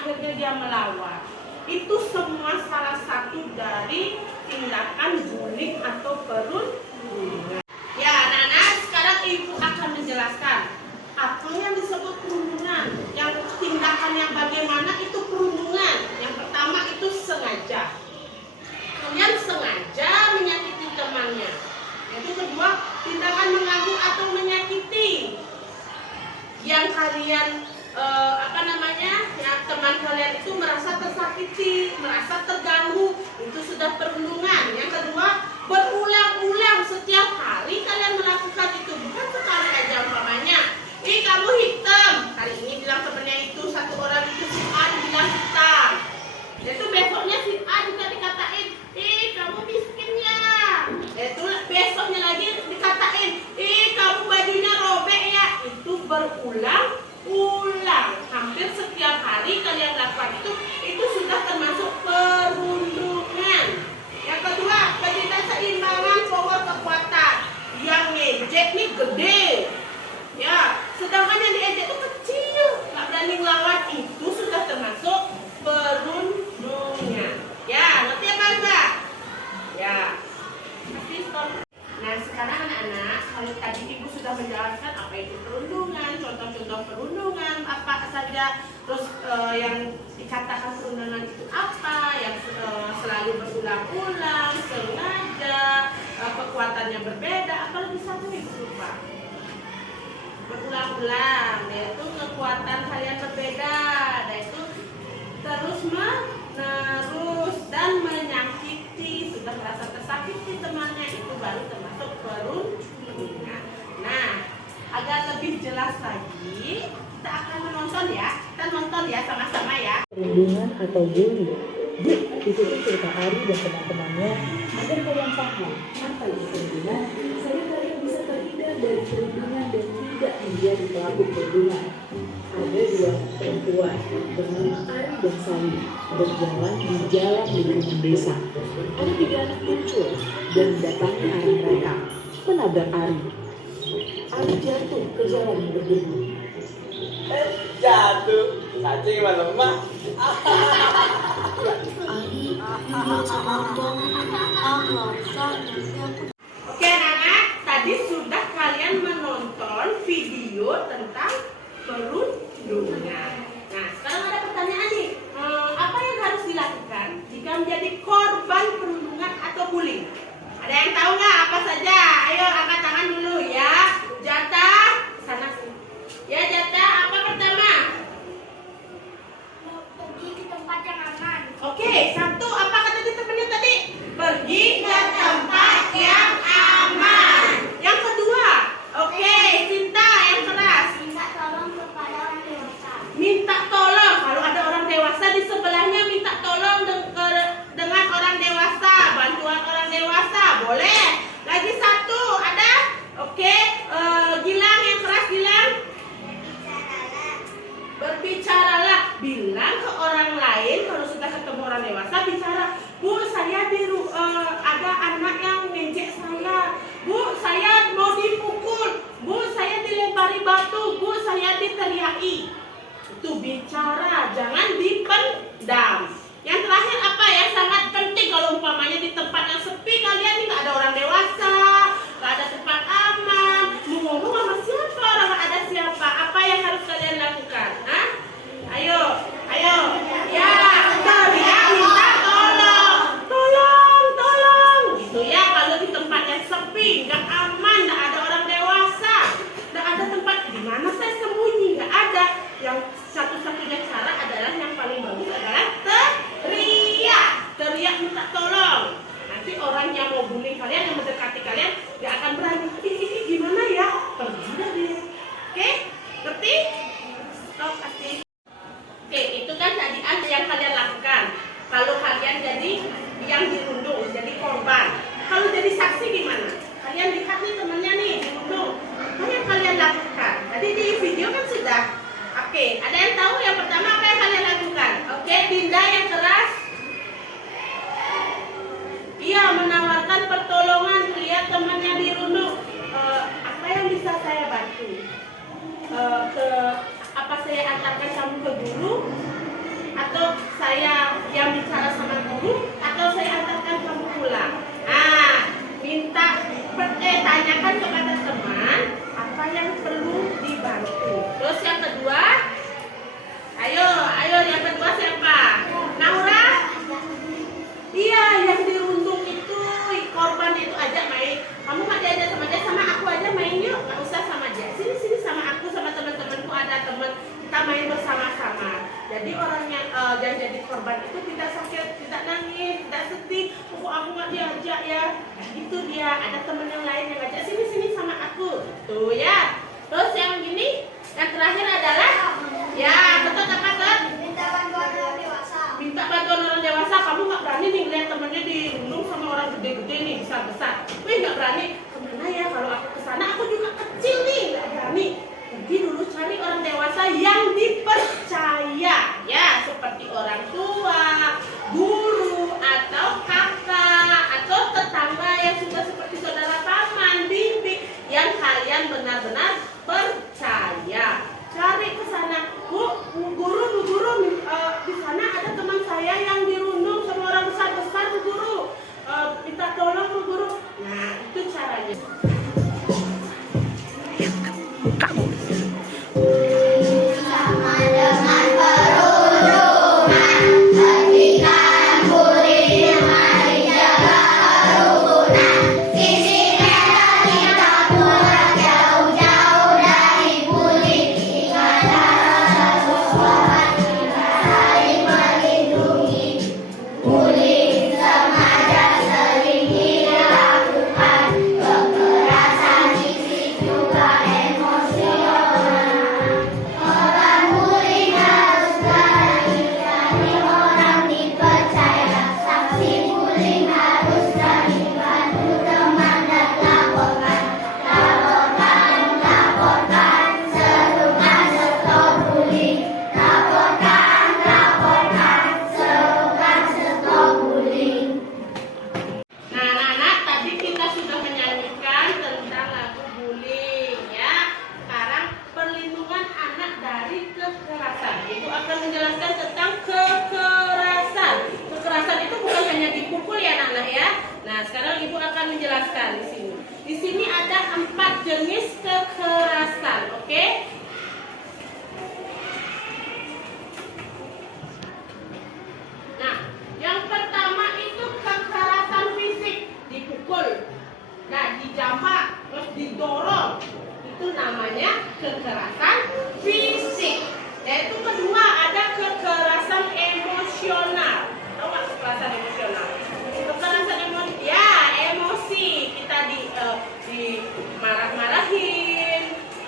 akhirnya dia melawan. Itu semua salah satu dari tindakan bullying atau perundungan. Ya anak-anak, sekarang ibu akan menjelaskan apa yang disebut perundungan. Yang tindakan yang bagaimana itu perundungan. Yang pertama itu sengaja. Kalian sengaja menyakiti temannya. Yang kedua, tindakan mengganggu atau menyakiti. Yang kalian teman kalian itu merasa tersakiti, merasa terganggu, itu sudah perundungan. Yang kedua, berulang-ulang setiap hari kalian melakukan itu, bukan sekali aja. Umpamanya, kamu hitam, hari ini bilang temennya itu, satu orang itu si A bilang hitam, itu besoknya si A juga dikatain, kamu miskin ya. Itu besoknya lagi dikatain, kamu bajunya robek ya. Itu berulang-ulang, hampir setiap hari kalian lakukan itu sudah termasuk perundungan. Yang kedua, ketidakseimbangan power kekuatan. Yang ngejek nih gede, ya, sedangkan yang diejek itu kecil, nggak berani ngelawan, itu sudah termasuk perundungan. Ya, ngerti apa enggak? Ya. Nah, sekarang anak-anak, kalau tadi ibu sudah menjelaskan apa itu perundungan, contoh-contoh perundungan apa saja, terus yang dikatakan perundungan itu apa, yang selalu berulang-ulang, sengaja, kekuatannya berbeda, apalagi satu ibu lupa. Berulang-ulang, yaitu kekuatan kalian berbeda, yaitu terus menerus dan menyakiti, sudah merasa tersakiti temannya, itu baru termasuk perundungan. Nah, agar lebih jelas lagi, kita akan menonton ya. Kita nonton ya sama-sama ya. Perundungan atau bullying. Itu cerita Ari dan teman-temannya. Agar kalian paham apa itu perundungan, sehingga kalian bisa terhindar dari perundungan dan tidak menjadi pelaku perundungan. Ada dua perempuan bernama Ari dan Sally berjalan di jalan di lingkungan desa. Ada 3 anak muncul dan mendatangi arah mereka, menabrak Ari. Ari jatuh ke jalan yang berdebu. Jatuh, cacing gimana lemah? Oke anak-anak, tadi sudah kalian menonton video tentang perundungan. Nah, sekarang ada pertanyaan nih, apa yang harus dilakukan jika menjadi korban perundungan atau bullying? Ada yang tahu nggak apa saja? Ayo angkat tangan dulu ya. Jata, sana sih. Ya Jata, apa pertama? Pergi ke tempat yang aman. Oke, satu, apa kata di temennya tadi? Pergi ke tempat yang aman. Yang kedua, oke, Sinta yang keras. Minta tolong kepada orang dewasa. Minta tolong, kalau ada orang dewasa di sebelahnya minta tolong dengan orang dewasa, bantuan orang dewasa, boleh. Lagi satu, ada? Oke, Gilang yang keras, Gilang. Berbicaralah, bilang ke orang lain kalau sudah ketemu orang dewasa, bicara, Bu, saya ada anak yang ngejek saya, Bu, saya mau dipukul, Bu, saya dilempari batu, Bu, saya diteriaki. Itu bicara, jangan dipendam. Yang terakhir apa ya, sangat penting kalau umpamanya di tempat yang sepi, kalian ini nggak ada orang dewasa, nggak ada tempat aman, mau ngomong sama siapa, orang nggak ada siapa, apa yang harus kalian lakukan? Hah? Ayo, ya, teriak minta tolong, gitu ya. Kalau di tempat yang sepi, nggak aman, nggak ada orang dewasa, nggak ada tempat, di mana saya sembunyi, nggak ada. Yang satu-satunya cara adalah yang paling bagus adalah teriak minta tolong. Nanti orang yang mau bullying kalian, yang mendekati kalian, nggak akan berani. Gimana ya? Pergi dah dia. Oke? Ngerti? Stop, kasih. Oke, itu kan tadi ada yang kalian lakukan. Kalau kalian jadi yang dirundung, jadi korban. Kalau jadi saksi gimana? Kalian lihat nih temennya nih dirundung. Apa yang kalian lakukan? Tadi di video kan sudah. Oke, ada yang tahu yang pertama apa yang kalian lakukan? Oke, Dinda yang keras. Iya, menawarkan pertolongan, lihat temannya dirundung. jadi orang yang jadi korban itu tidak sakit, tidak nangis, tidak sedih. Kok aku nggak diajak ya? Nah, itu dia. Ada teman yang lain yang ngajak sini sama aku. Tuh ya. Terus yang gini, yang terakhir adalah ya, betul apa tuh? Minta bantuan orang dewasa. Minta bantuan orang dewasa. Kamu nggak berani nih lihat temennya dirundung sama orang gede-gede nih, besar-besar. Wih, nggak berani. Kemana ya? Kalau aku kesana, aku juga kecil nih, nggak berani. Pergi dulu cari orang dewasa yang dipercaya, ya, seperti orang tua, guru, atau kakak, atau tetangga yang sudah seperti saudara paman, bibi, yang kalian benar-benar percaya. Cari ke sana, Bu guru, di sana ada teman saya yang dirundung sama orang besar-besar, Bu guru. Minta tolong, Bu guru. Nah, itu caranya. Sama dengan perundungan, hentikan bully, mari jaga kerukunan. Sisi kita pulang jauh-jauh dari bully. Ingatlah soal kita saling melindungi. Bully sengaja sering dilakukan, kekerasan fisik juga emosional. Orang bully harus berani, cari orang dipercaya. Saksi bully harus berani, bantu teman dan laporkan. Laporkan, serukan stop bully. Laporkan, serukan stop bully. Nah, anak-anak, tadi kita sudah menyanyikan tentang lagu bullying, ya. Sekarang perlindungan anak dari kekerasan. Ibu akan menjelaskan tentang kekerasan. Kekerasan itu bukan hanya dipukul ya, anak-anak ya. Nah, sekarang ibu akan menjelaskan di sini. Di sini ada 4 jenis kekerasan, oke? Nah, yang pertama itu kekerasan fisik, dipukul, nah dijambak, terus didorong, itu namanya kekerasan fisik. Yaitu kedua ada kekerasan emosional. Tahu nggak kekerasan emosional? Kekerasan emosi, ya emosi kita marah-marahin,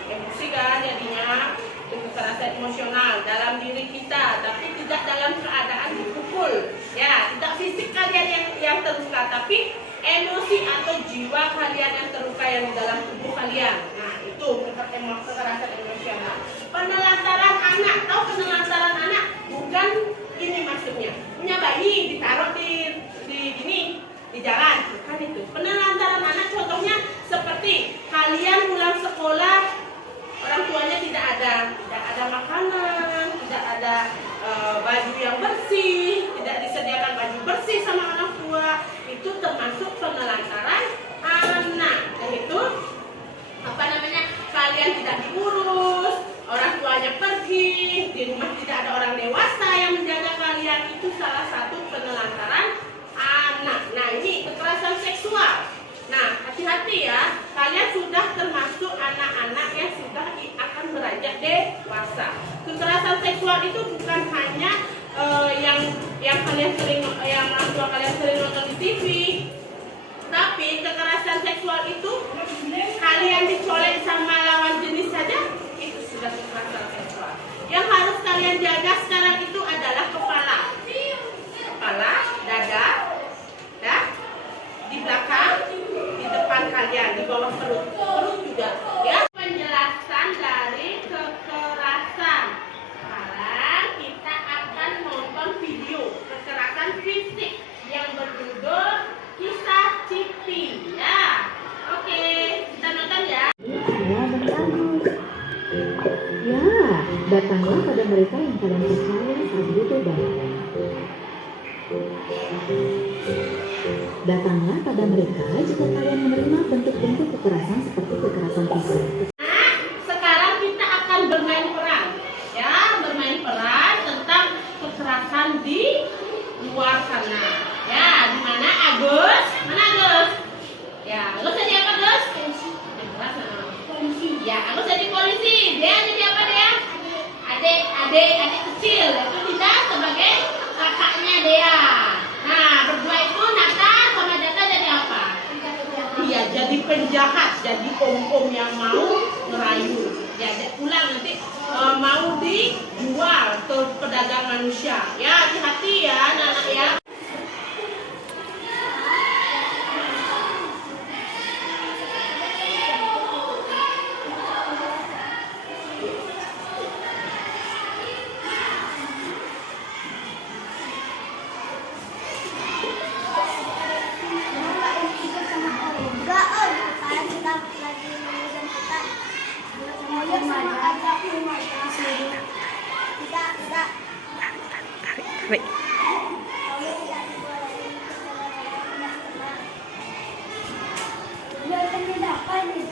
emosi kan jadinya. Kekerasan emosional dalam diri kita, tapi tidak dalam keadaan dipukul, ya, tidak fisik kalian yang terluka, tapi emosi atau jiwa kalian yang terluka yang di dalam tubuh kalian. Nah, itu kekerasan emosional. Penelantaran anak, tahu penelantaran anak? Bukan ini maksudnya, punya bayi ditaruh di jalan, bukan itu. Penelantaran anak contohnya seperti kalian pulang sekolah, orang tuanya tidak ada makanan, tidak ada baju yang bersih, tidak disediakan baju bersih sama orang tua, itu termasuk penelantaran anak. Yaitu kalian tidak diurus, orang tuanya pergi, di rumah tidak ada orang dewasa yang menjaga kalian, itu salah satu penelantaran anak. Nah, ini kekerasan seksual. Nah, hati-hati ya, kalian sudah termasuk anak-anak yang sudah akan beranjak dewasa. Kekerasan seksual itu bukan hanya yang kalian yang orang tua kalian sering nonton di TV, tapi kekerasan seksual itu kalian dicolek sama lawan jenis saja, itu sudah kekerasan seksual. Yang harus kalian jaga sekarang itu adalah kepala, dada, ya, di belakang, di depan kalian, di bawah perut juga, ya. Penjelasan dari kekerasan. Sekarang kita akan nonton video kekerasan fisik yang berjudul Kisah Cipi, ya. Oke, kita nonton ya. Ya, datanglah pada mereka yang kalian percaya saat butuh bantuan. Datanglah pada mereka jika kalian menerima bentuk-bentuk kekerasan seperti kekerasan fisik. Nah, sekarang kita akan bermain peran, ya, bermain peran tentang kekerasan di luar sana. Ya, di mana Agus? Mana Agus? Ya, Agus jadi apa, Gus? Polisi. Ya, Agus jadi polisi. Dia jadi apa dia? adik kecil, itu Dinda sebagai kakaknya Dea. Nah, berdua itu Nata sama Data jadi apa? Iya, jadi penjahat, jadi om-om yang mau ngerayu. Ya, pulang nanti mau dijual ke pedagang manusia. Ya, hati-hati ya anak-anak ya. Enggak, karena kita lagi nunggu jemputan. Semuanya sama aja rumah. Tidak. Tarik. Kamu tidak dibolehin ke teman-teman. Ya, ini apa nih?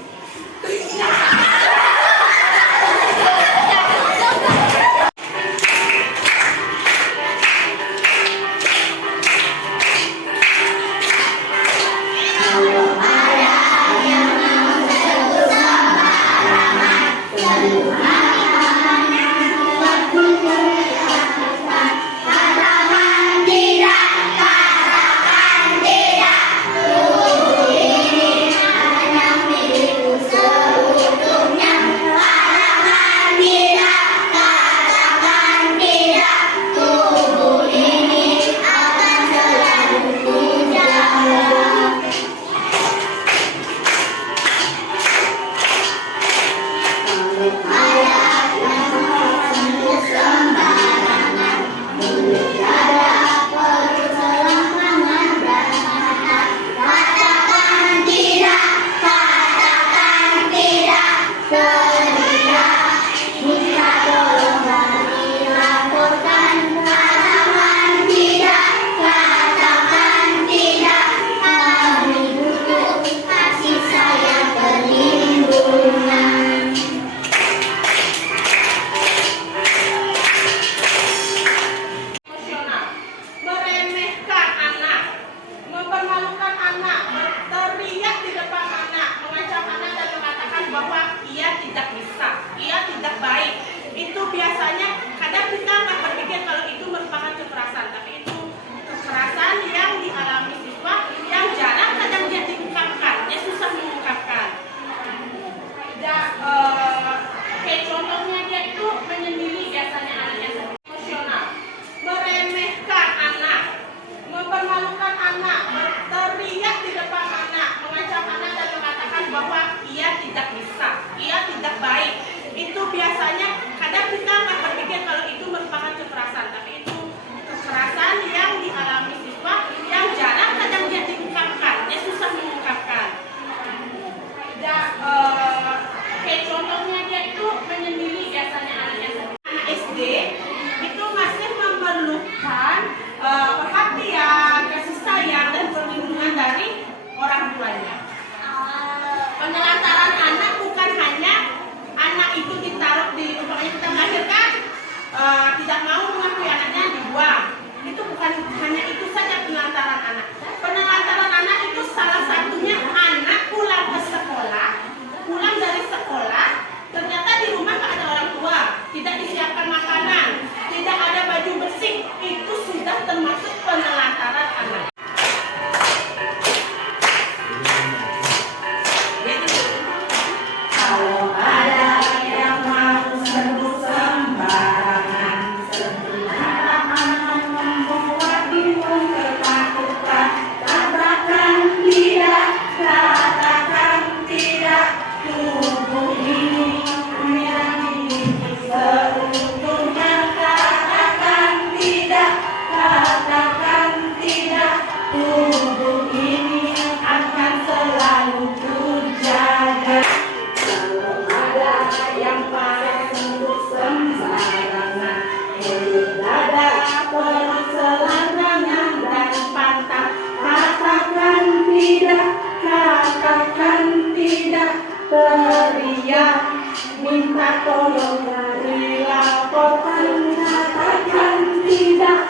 minta tolong dari laporan, katakan tidak,